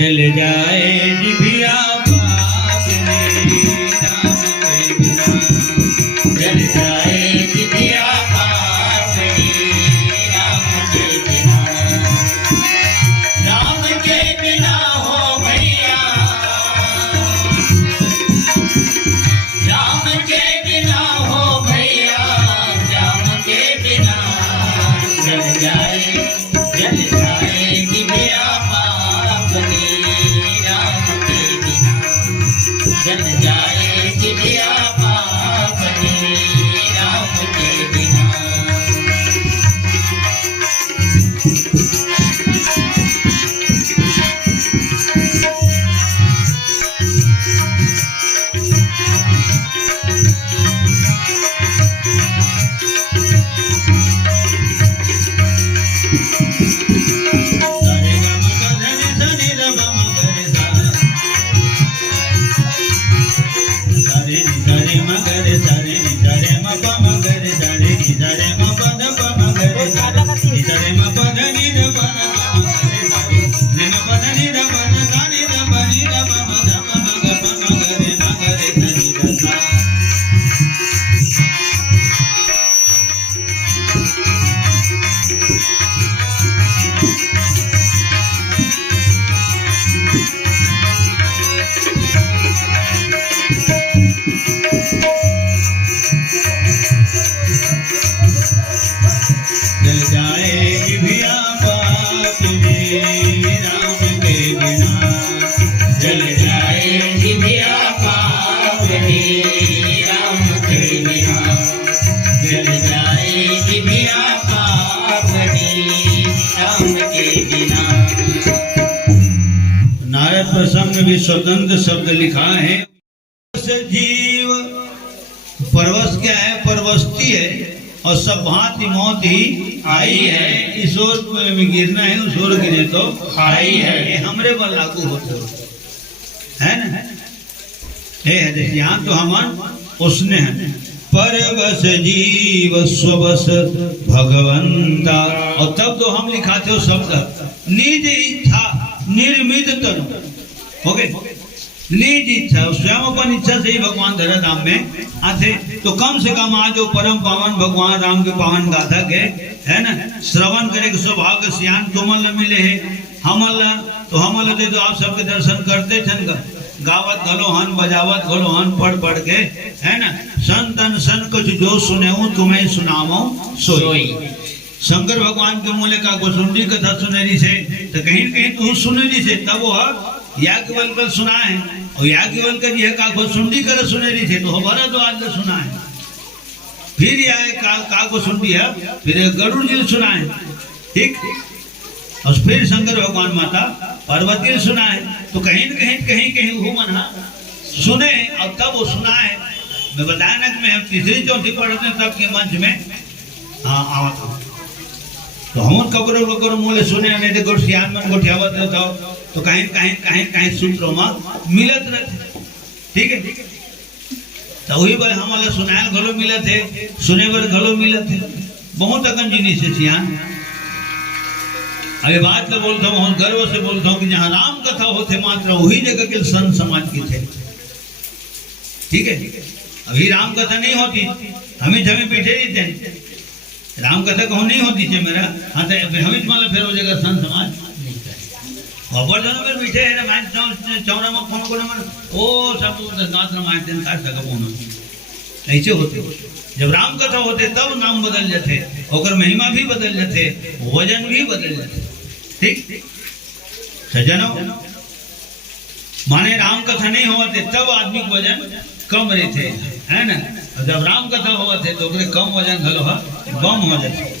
जल जाए जिभिया पाप रे राम के बिना। जल जाए जिभिया पाप रे राम के बिना। राम के बिना हो भैया, राम के बिना हो भैया, राम के बिना। जल जाए जिभिया पाप रे राम के बिना। जल जाए जिभिया पाप रे राम के बिना। जल जाए जिभिया पाप रे राम के बिना। जल जाए जिभिया पाप रे राम के बिना। जल जाए जिभिया पाप रे राम के बिना। नारद प्रसंग भी स्वतंत्र शब्द लिखा है। जीव परवश क्या है? परवस्ती है और सब भांति मौत ही आई है। इस ओर में गिरना है, उस ओर गिरे तो खाई है। ये हमरे पर लागू होते है ना। हे यहाँ तो हम उसने है। परवश जीव स्वबस भगवंता। और तब तो हम लिखाते हो शब्द निज इच्छा निर्मित तनु। हो गए निज इच्छा, स्वयं अपन इच्छा से ही भगवान धराधाम में आते। तो कम से कम आज जो परम पावन भगवान राम के पावन गाथा के है ना श्रवण करे के सौभाग्य सियान तुमल न मिले है। हमल तो हमल होते तो आप सबके दर्शन करते छन गावत घलोहन बजावत घलोहन पढ़ के है ना। संतन सन कुछ जो सुने तुम्हें सुनावो सोई। शंकर भगवान के मूल्य का गोसुंडी कथा सुनेरी से तो कहीं न कहीं तू सुनेरी से तब वो याज्ञवल्क्य सुना है। और याज्ञवल्क्य जी है का सुंडी कर सुनेरी थे तो हमारा तो आज सुना है। फिर आए का सुंडी है, फिर गरुड़ जी सुना है। ठीक। और फिर शंकर भगवान माता पार्वती ने सुना है। तो कहीं न कहीं वो मना सुने और तब वो सुना है। मैं बताया ना कि मैं तीसरी चौथी पढ़ते हैं तब के मंच में हाँ आवत हूँ। तो हम ककरो मूल्य सुने नहीं तो गोठियान मन गोठियावत रहता तो कहीं सूत्रों में मिलत रहते। ठीक है। तो वही बार हमारे सुनायल घलो मिलत है, सुने बर घलो मिलत है। बहुत अकन जिनिस है सियान। अभी बात तो बोलता हूँ गर्व से बोलता हूँ कि जहाँ राम कथा होते मात्र वही जगह के संत समाज की थे। ठीक है। अभी राम कथा नहीं होती हमें जमी बैठे ही थे। राम कथा कहूँ नहीं होती थी मेरा हाँ तो हमें माला फिर वो जगह संत समाज खबर जनों में बैठे है ना चौरा में फोन करो मन ओ सब गात रामायण दिन काट सका फोन ऐसे होते। जब राम कथा होते तब नाम बदल जाते, होकर महिमा भी बदल जाते, वजन भी बदल जाते। ठीक सजनों माने राम कथा नहीं होते तब आदमी का वजन कम रहते है ना। जब राम कथा होते तो कम वजन घलो कम हो जाते।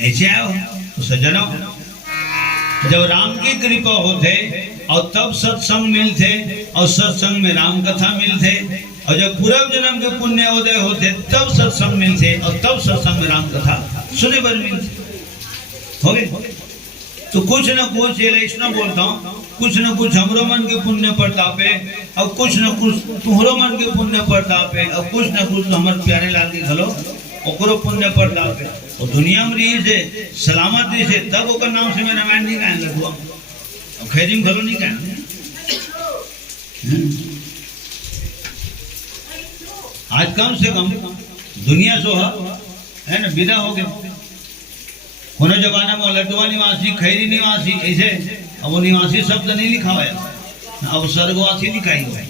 ऐसे आयो तो सजनों जब राम की कृपा होते और तब सत्संग मिलते और सत्संग में राम कथा मिलते। और जब पूर्व जन्म के पुण्य उदय होते तब सत्संग मिलते और तब सत्संग में राम कथा सुने बर मिलते। हो गए। तो कुछ न कुछ ये इसमें बोलता हूँ कुछ न कुछ हमरो मन के पुण्य प्रतापे और कुछ न कुछ तुम्हारो मन के पुण्य प्रतापे और कुछ न कुछ हमारे प्यारे लाल के घलो ओकरो पुण्य प्रतापे। और दुनिया में रही से सलामत रही से तब ओकर नाम से मैं रामायण नहीं गायन लगुआ अब खैरी में घलो नहीं क्या आज कम से कम दुनिया सो है ना विदा हो गए। कोनो जमाना में लड्डुआ निवासी खैरी निवासी ऐसे अब वो निवासी शब्द नहीं लिखा हुआ है, अब स्वर्गवासी लिखाई हुआ है।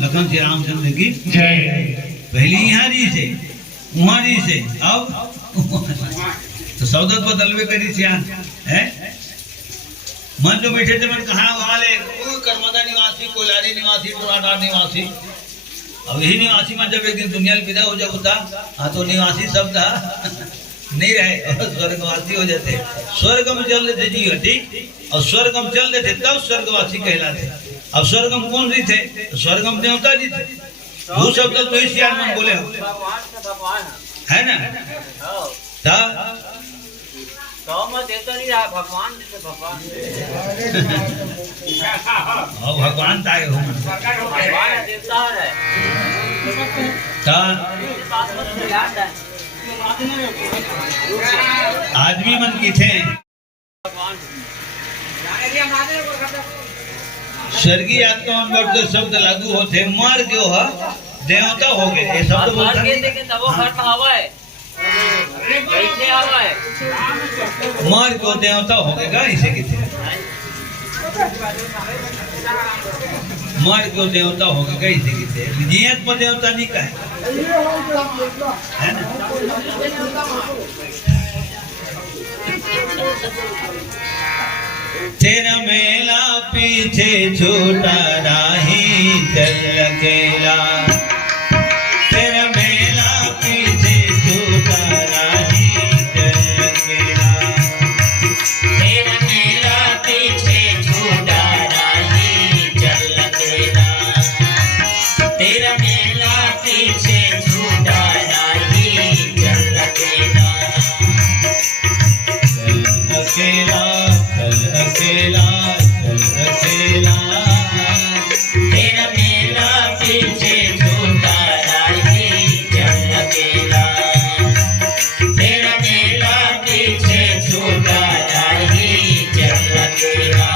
लखन श्री रामचंद्र की जय। पहली यहाँ जी से वहाँ जी से अब तो सौदत बदलवे करी थी है। मन जो बैठे थे मन कहा वाले कर्मदा निवासी कोलारी निवासी पुराना निवासी। अब यही निवासी में जब एक दिन दुनिया विदा हो जब होता हाँ तो निवासी शब्द नहीं रहे और स्वर्गवासी हो जाते। स्वर्ग में चल देते जी हटी और स्वर्ग में चल देते तब स्वर्गवासी कहलाते। अब स्वर्ग में कौन जी थे? स्वर्ग में देवता जी थे। वो शब्द तो ही सियार मन बोले हो है ना। भगवान ताए हो आदमी मन की थे स्वर्गीय आत्मा पर तो शब्द लागू होते मर क्यों है देवता हो गए ये शब्द बोलते मर क्यों देवता हो गएगा इसे कितने मर क्यों देवता हो गएगा इसे कितने नियत पर देवता नहीं कहे है ना। तेरा मेला पीछे छूटा राही चल अकेला। तेरा मेला पीछे छूटा राही चल अकेला। तेरा मेला पीछे छूटा राही चल अकेला। तेरा मेला पीछे छूटा राही चल अकेला। चल अकेला चल अकेला चल अकेला। तेरा मेला पीछे छूटा राही चल अकेला। तेरा मेला पीछे छूटा राही चल अकेला।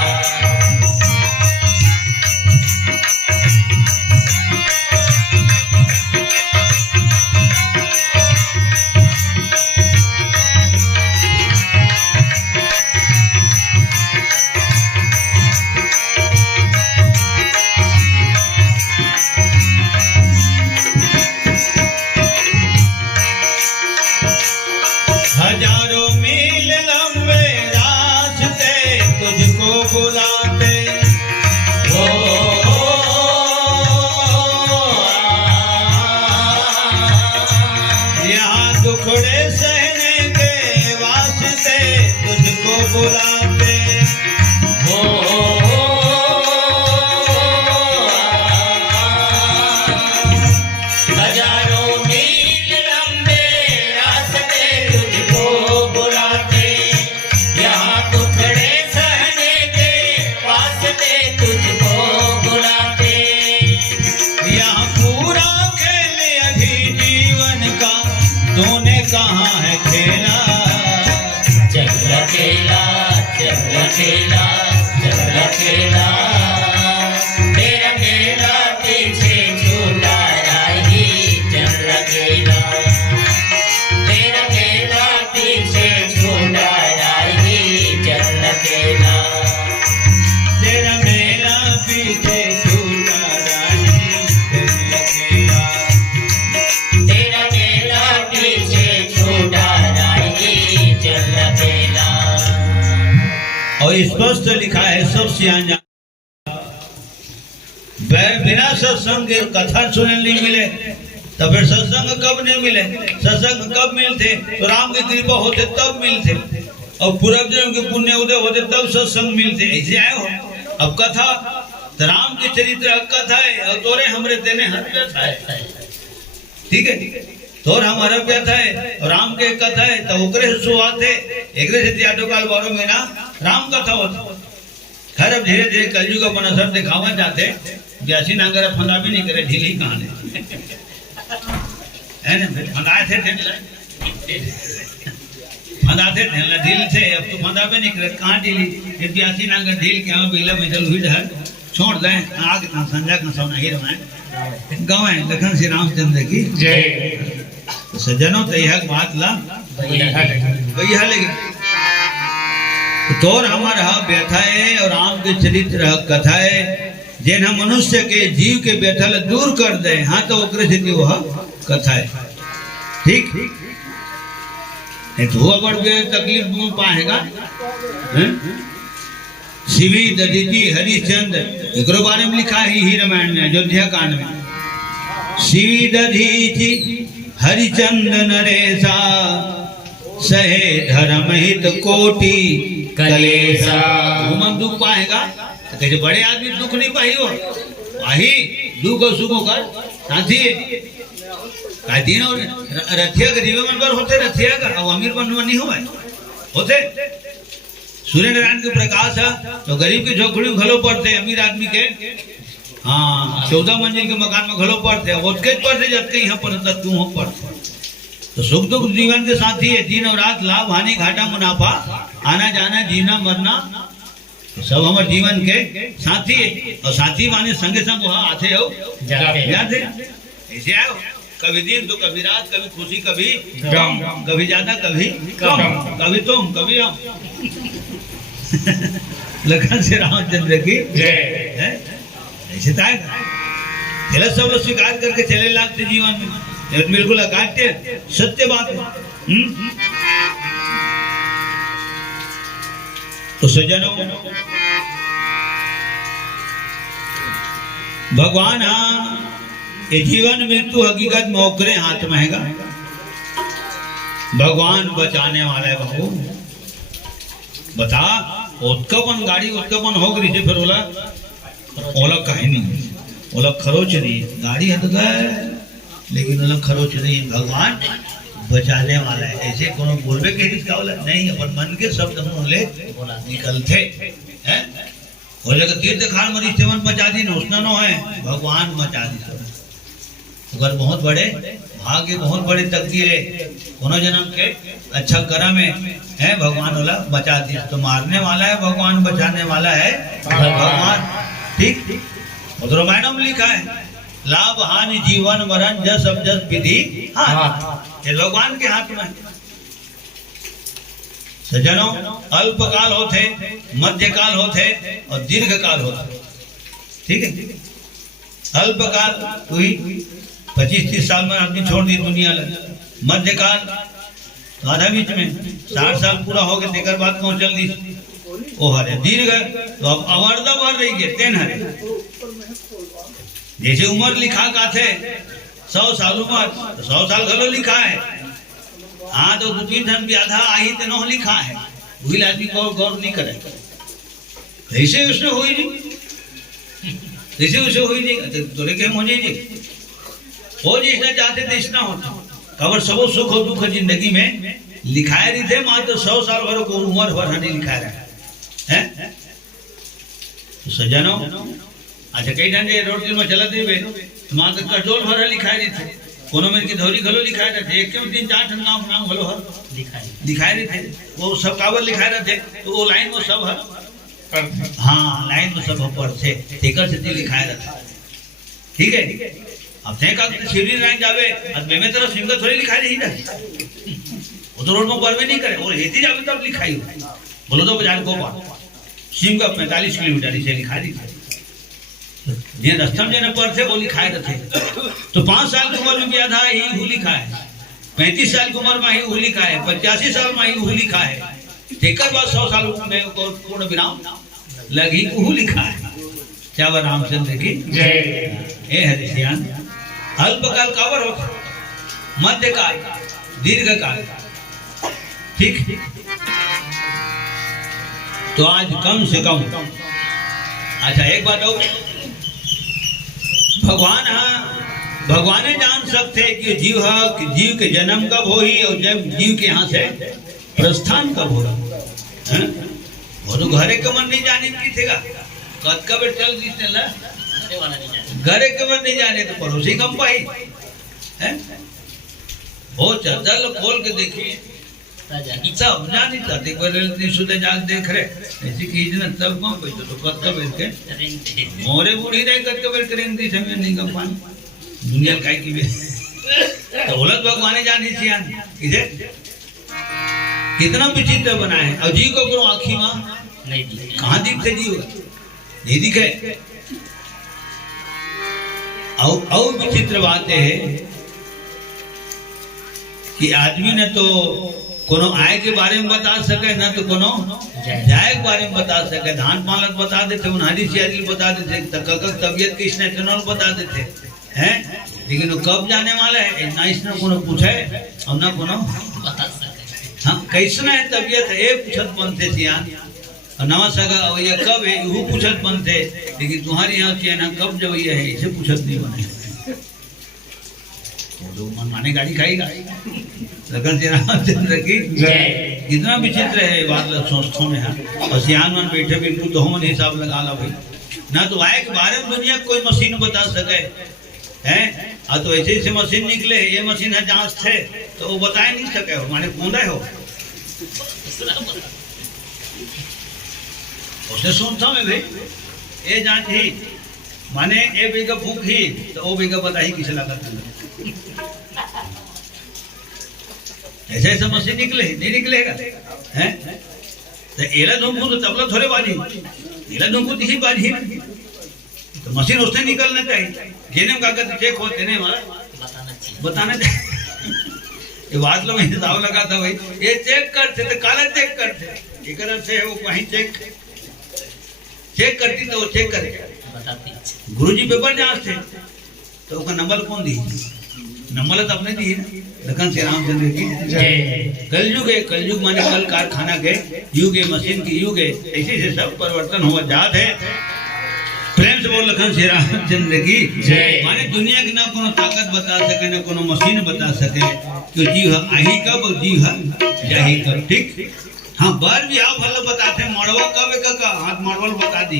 हजारों मील लंबे रास्ते तुझको बुलाते। ओ यहाँ दुखड़े सहने के वास्ते तुझको बुलाते। हजारों मील लंबे रास्ते तुझको बुलाते। यहाँ दुखड़े सहने के वास्ते तुझको बुलाते। यहाँ पूरा खेल अभी जीवन का तूने कहाँ है खेला। चल अकेला चल अकेला चल अकेला। तेरा मेला पीछे छूटा राही चल अकेला। तेरा मेला पीछे छूटा राही चल अकेला। तेरा मेरा पीछे छूटा राही चल अकेला। तेरा मेला पीछे छूटा राही चल अकेला। और स्पष्ट लिखा है सब सियान जान बिना सत्संग के कथा सुनने नहीं मिले तो फिर सत्संग कब नहीं मिले। सत्संग कब मिलते तो राम की कृपा होते तब मिलते और पूर्व जन्म के पुण्य उदय होते तब सत्संग मिलते। ऐसे आए हो अब कथा तो राम के चरित्र कथा है और तोरे हमरे तेने हर व्यथा है। ठीक है तोर हमारा व्यथा है और राम के कथा है तो ओकरे से शुरुआत है एकरे से त्याटो काल 12 महीना राम कथा होता। खैर अब धीरे धीरे कलयुग अपन असर दिखावा जाते जैसी नागर फंदा भी नहीं करे ढीली कहानी है ना। फंदाए थे फंदाते थे ना ढील थे, अब तो फंदाबे नहीं करे, कहाँ ढीली ये प्यासी ना कर ढील के हम बिगला में चल हुई है छोड़ दें आग ना संजा का सोना ही रमाए गवाए लखन श्री रामचंद्र की जय। तो सज्जनों तो यह बात ला भैया लेकिन तोर हमारा व्यथा है और राम के चरित्र कथा है जेन हम मनुष्य के जीव के व्यथा दूर कर दे। हाँ तो ओकरे से वह कथा है ठीक तो अगर तकलीफ में पाएगा शिवी दधीची हरिश्चंद्र एक बारे में लिखा है ही रामायण में अयोध्या कांड में शिवी दधीची हरिचंद्र नरेशा सहे धर्म हित कोटि कलेसा। मन दुख पाएगा तो कैसे बड़े आदमी दुख नहीं पाई हो वही दुख और सुख कर साथी दिन और रथिया के जीवन पर होते रथिया का अब अमीर बनवा नहीं हुआ होते सूर्य नारायण के प्रकाश है तो गरीब की झोपड़ी में घलो पड़ते अमीर आदमी के हाँ 14 मंजिल के मकान में घलो पड़ते अब उसके पड़ते जब के यहाँ पर तू हो पड़ते तो सुख दुख जीवन के साथी है दिन और रात लाभ हानि घाटा मुनाफा आना जाना जीना मरना सब हमारे जीवन के साथी है और साथी माने संगे संग वहाँ आते हो जाते ऐसे आओ कभी दिन तो कभी रात कभी खुशी कभी गम कभी ज्यादा कभी कम कभी तुम कभी हम लखन से रामचंद्र की जय। ऐसे था चले सब लोग स्वीकार करके चले लागते जीवन में बिल्कुल अकाट्य सत्य बात है। तो सज्जनों भगवान हाँ ये जीवन मृत्यु हकीकत में ओकरे हाथ में हैगा भगवान बचाने वाला है बहू बता उत्कपन गाड़ी उत्कपन हो गई से फिर ओला ओला कहीं नहीं ओला खरोच नहीं गाड़ी हट गए लेकिन ओला खरोच नहीं भगवान बचाने वाला है ऐसे कोनो बोलबे के इसका बोला नहीं अपन मन के शब्द बोले निकलते हैं हो जगह तीर्थ खान मरीज सेवन बचा दी उसना नो है भगवान बचा दी अगर बहुत बड़े भाग्य बहुत बड़े तकदीर है कोनो जन्म के अच्छा कर्म है भगवान वाला बचा दी तो मारने वाला है भगवान बचाने वाला है भगवान ठीक और रामायण में लिखा है लाभ हानि जीवन मरण जस अब जस विधि हाथ ये भगवान के हाथ में सज्जनों अल्पकाल होते मध्यकाल होते और दीर्घ काल होते ठीक है अल्पकाल हुई 25-30 साल में आदमी छोड़ दी दुनिया लग मध्यकाल तो आधा बीच में 60 साल पूरा हो गए तेकर बाद में चल दी ओ हरे दीर्घ तो अब अवरदा भर रही है तेन हरे जैसे उम्र लिखा का थे 100 साल उम्र तो 100 साल घलो लिखा है हाँ तो 2-3 धन भी आधा आई तो नो लिखा है वही आदमी गौर नहीं करे ऐसे उसने हुई नहीं ऐसे उसे हुई नहीं तोरे के मुझे नहीं हो जिसने चाहते थे इतना होता खबर सबो सुख और दुख जिंदगी में लिखाए नहीं थे मात्र 100 साल भर को उम्र भर हनी लिखाए रहा है तो सज्जनों अच्छा कई डंडे रोड में चला देवे मात्र कटोल भर लिखाए नहीं थे कोनो में की धौरी घलो लिखाए रहते एक के 3-4 नाम घलो हर लिखाए नहीं थे वो सब काबर लिखाए रहते तो वो लाइन में सब हर हाँ लाइन में सब पर थे तेकर से लिखाए रहता ठीक है अब थे का शिवरी लाइन जावे अब में तरह सिंह थोड़ी लिखाई नहीं ना वो तो रोड में परवे नहीं करे और हेती जावे तब लिखाई बोलो तो बाजार को सिंह का 45 किलोमीटर इसे लिखा दी जे रस्तम जे न पर थे वो लिखाए थे तो 5 साल की उम्र में भी आधा ही हु लिखा है 35 साल की उम्र में ही हु लिखा है 85 साल में ही हु लिखा है तेकर बाद 100 साल में पूर्ण विराम लगी हु लिखा है क्या रामचंद्र की जय। ए हरिश्यान अल्पकाल कावर हो मध्यकाल दीर्घकाल ठीक तो आज कम से कम अच्छा एक बात हो भगवान जान सकते कि जीव के जन्म कब हो ही और जब जीव के यहाँ से प्रस्थान कब होगा वो तो घरे के मन नहीं जाने की थेगा कद कब चल घरे के मन नहीं जाने तो पड़ोसी कम पाई है वो चदल खोल के देखिए सब जानी ताते कोई सुधे जाग देख रहे ऐसी चीज न तब कौन कोई तो कर्तव्य के मोरे बूढ़ी रहे कर्तव्य करेंगे दी समय नहीं कम पान दुनिया काय की भी दौलत भगवान जानी चाहिए इधर कितना विचित्र बना है और जी को करो आँखी माँ नहीं दिखे कहाँ दिखते जी होगा नहीं दिखे और विचित्र बात है कि आदमी ने तो कोनो आय के बारे में बता सके ना तो कोनो जाय के बारे में बता सके धान पालक बता देते उन्हारी सियारी बता देते तबियत किसने चुनाव बता देते हैं लेकिन वो कब जाने वाला है ना इसने कोनो पूछे और ना कोनो बता सके हाँ कैसना है तबियत है ये पूछत बनते सियान और नवा सगा ये कब है वो पूछत बनते लेकिन तुम्हारी यहाँ की ना कब जब ये है इसे पूछत नहीं बने तो मन माने गाड़ी खाएगा लगन से रामचंद्र की कितना विचित्र है बात सोचता में है और सियान मन बैठे बिल्कुल तो हम हिसाब लगा ला भाई ना तो आए के बारे में दुनिया कोई मशीन बता सके हैं और तो ऐसे ऐसे मशीन निकले ये मशीन है जांच थे तो वो बता नहीं सके हो माने कौन हो उसे सोचता मैं भाई ये जांच ही माने ए बेगा भूख ही तो वो बेगा बता ही किसे लगा ऐसे ऐसे मशीन निकले नहीं निकलेगा हैं तो एला धुमको तो तबला थोड़े बाजी एला धुमको दिखी बाजी तो मशीन उसने निकलना चाहिए जेने में कागज चेक होते ने हमारा बताना चाहिए ये बात लो मैं हिसाब लगा था भाई ये चेक करते तो काला चेक करते एक तरह से वो कहीं चेक करती तो वो चेक करे गुरुजी पेपर जांचते तो उसका नंबर कौन दी नंबर तो अपने दी है लखन श्री रामचंद्र की कलयुग माने कल कारखाना के युग है मशीन की युग है ऐसे से सब परिवर्तन हुआ जात है प्रेम से बोल लखन श्री रामचंद्र की माने दुनिया की ना कोनो ताकत बता सके ना कोनो मशीन बता सके कि जीव आही कब और जीव जाही कब ठीक हाँ बार भी आप हल बताते मड़वा कब का हाथ मड़वल बता दी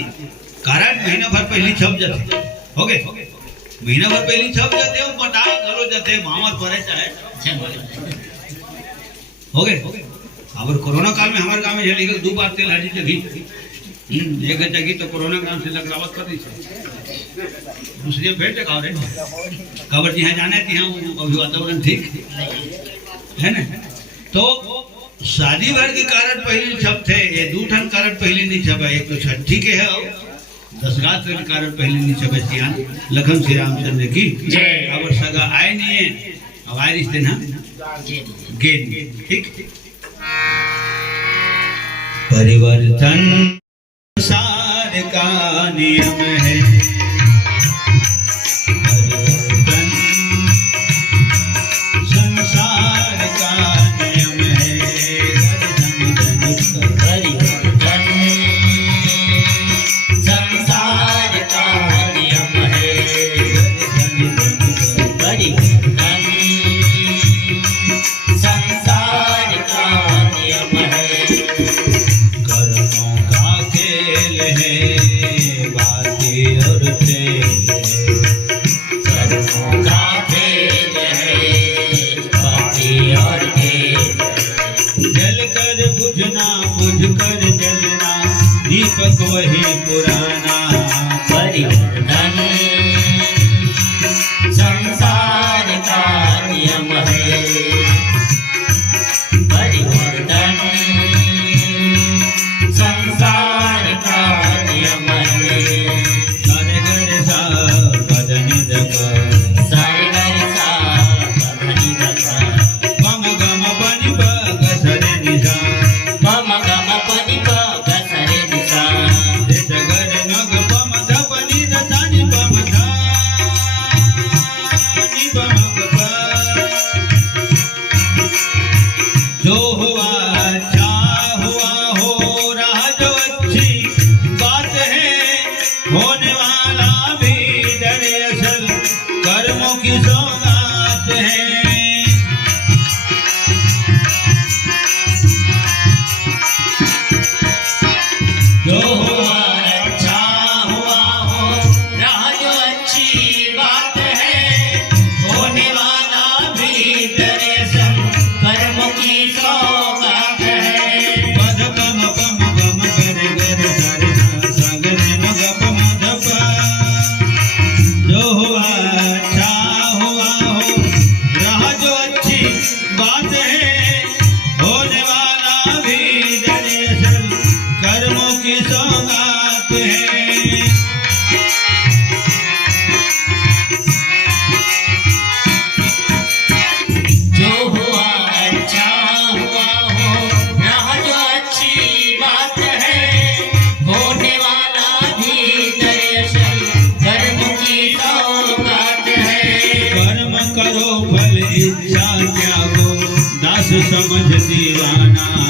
कारण महीना भर पहली छप जाते हो गए महीना भर पहली छप जाते हो पटा चलो जाते मामर परे चाहे हो गए अब कोरोना काल में हमारे गांव में झेली 2 बार तेल हरी जगी एक जगी तो कोरोना काल से लगरावत कर दी दूसरी भेंट खाओ रे खबर जी जाने थी अभी वातावरण ठीक है ना तो शादी भर के कारण पहले छप थे ये 2 ठन कारण पहले नहीं छपा एक तो छठी के है और 10 रात के कारण पहले नहीं छपे सियान लखन श्री रामचंद्र की खबर सगा आए नहीं है अब आए रिश्ते ना गेन ठीक परिवर्तन संसार का नियम है परिवर्तन संसार का नियम है दीपक वही पुराना परिवर्तन संसार का नियम है परिवर्तन संसार का नियम है सारे घर सा बदनी दबा सारे घर सा बदनी दबा गम गम बनी बग सरे निशा मम गम पनि पग सरे निशा जगर नग पम धपनी दसानी पम धानी पम गपा जो हुआ अच्छा हुआ हो रहा जो अच्छी बात है होने वाला भी दरअसल कर्मों की सौगात है जो हुआ अच्छा हुआ हो रहा जो अच्छी बात है होने वाला भी दरअसल कर्म की सौगात समझ दीवाना